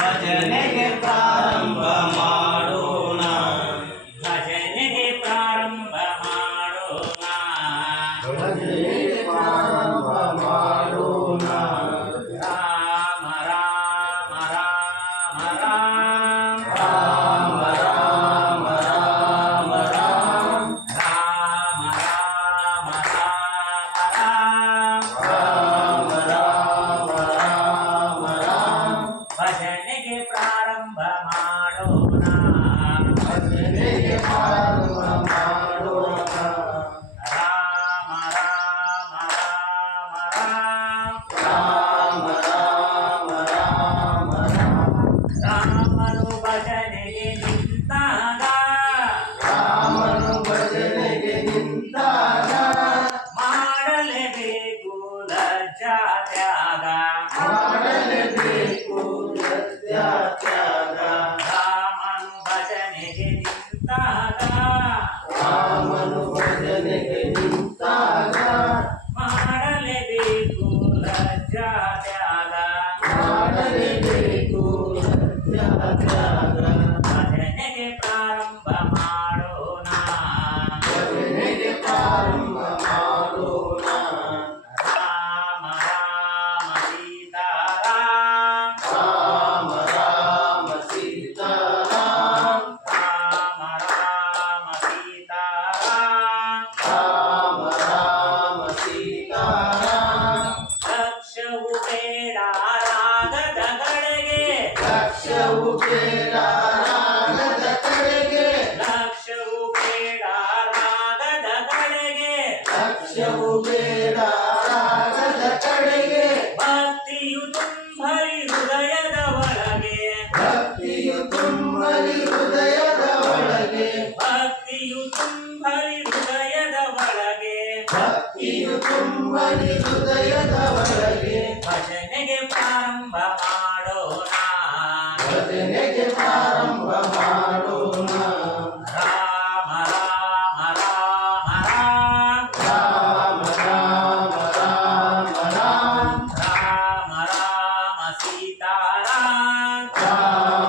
ಭಜನೆಗೆ ಪ್ರಾರಂಭ ಮಾಡೋಣ ಭಜನೆಗೆ ಪ್ರಾರಂಭ ಮಾಡೋಣ ಭಜನೆಗೆ ಪ್ರಾರಂಭ ಮಾಡೋಣ ರಾಮ ರಾಮ ರಾಮ ರಾಮ ರಾಮ ರಾಮ ರಾಮ ರಾಮ ರಾಮ ರಾಮ ರಾಮ ರಾಮ ರಾಮ ರಾಮ ರಾಮ ಭಜನೆಗೆ ಪ್ರಾರಂಭ ಮಾಡೋಣ ಭಜನೆಗೆ ಪ್ರಾರಂಭ ಮಾಡೋಣ ರಾಮ ರಾಮ ರಾಮ ರಾಮ ರಾಮ ರಾಮ ರಾಮ ರಾಮ ರಾಮನು ಭಜನೆಗೆ ನಿಂತಾಗ ರಾಮನು ಭಜನೆಗೆ ನಿಂತಾಗ ಮಾಡಲೇಬೇಕು ಲಜ್ಜಾ ತ್ಯಾಗ ಮಾಡಲೇಬೇಕು ಲಜ್ಜಾ ತ್ಯಾಗ ರಾಮನು ಭಜನೆಗೆ ನಿಂತಾಗ ರಾಮನು ಭಜನೆಗೆ ನಿಂತಾಗ ಮಾಡಲೇಬೇಕು ಲಜ್ಜಾ ತ್ಯಾಗ ಮಾಡಲೇಬೇಕು ಲಜ್ಜಾ ತ್ಯಾಗ ಭಜನೆಗೆ ಪ್ರಾರಂಭ ಮಾಡೋಣ ಭಜನೆಗೆ ಪ್ರಾರಂಭ ಮಾಡೋಣ ರಾಮ ರಾಮ ಸೀತಾರಾಮ ರಾಮ ರಾಮ ಸೀತಾರಾಮ ರಾಮ ರಾಮ ಸೀತಾರಾಮ ರಾಮ ರಾಮ ಸೀತಾರಾಮ ಲಕ್ಷ್ಯವು ಬೇಡ ರಾಗದ ಕಡೆಗೆ ಲಕ್ಷ್ಯವು ಬೇಡ ರಾಗದ ಕಡೆಗೆ ಲಕ್ಷ್ಯವು ಬೇಡ ರಾಗದ ಕಡೆಗೆ ಲಕ್ಷ್ಯವು ಬೇಡ ರಾಗದ ಕಡೆಗೆ ಭಕ್ತಿಯು ತುಂಬಲಿ ಹೃದಯದ ಒಳಗೆ ಭಕ್ತಿಯು ತುಂಬಲಿ ಹೃದಯದ ಒಳಗೆ ಭಕ್ತಿಯು ತುಂಬಲಿ ಹೃದಯದ ಒಳಗೆ ಭಕ್ತಿಯು ತುಂಬಲಿ ಹೃದಯದ ಒಳಗೆ ಭಜನೆಗೆ ಪ್ರಾರಂಭ ಮಾಡೋಣ ಭಜನೆಗೆ ಪ್ರಾರಂಭ ಮಾಡೋಣ ರಾಮ ರಾಮ ರಾಮ ರಾಮ ರಾಮ ರಾಮ ರಾಮ ರಾಮ ರಾಮ ರಾಮ ಸೀತಾರಾಮ ರಾಮ